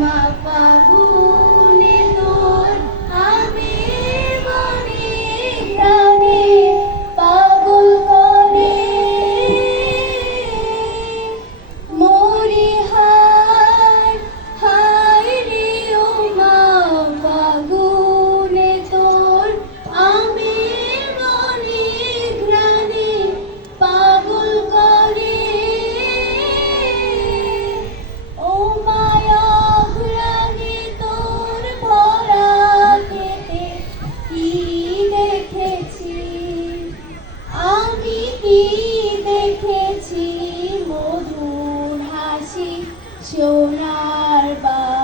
মা ফাগুনে তোর আমের বনে ঘ্রাণে পাগল করে মরি হায় হায় রে ও মা ফাগুনে তোর আমের বনে ঘ্রাণে পাগল করে ও মায়া ঘ্রাণে তোর ভরা খেতে কি দেখেছি আমি কি দেখেছি মধুর হাসি সোনার বা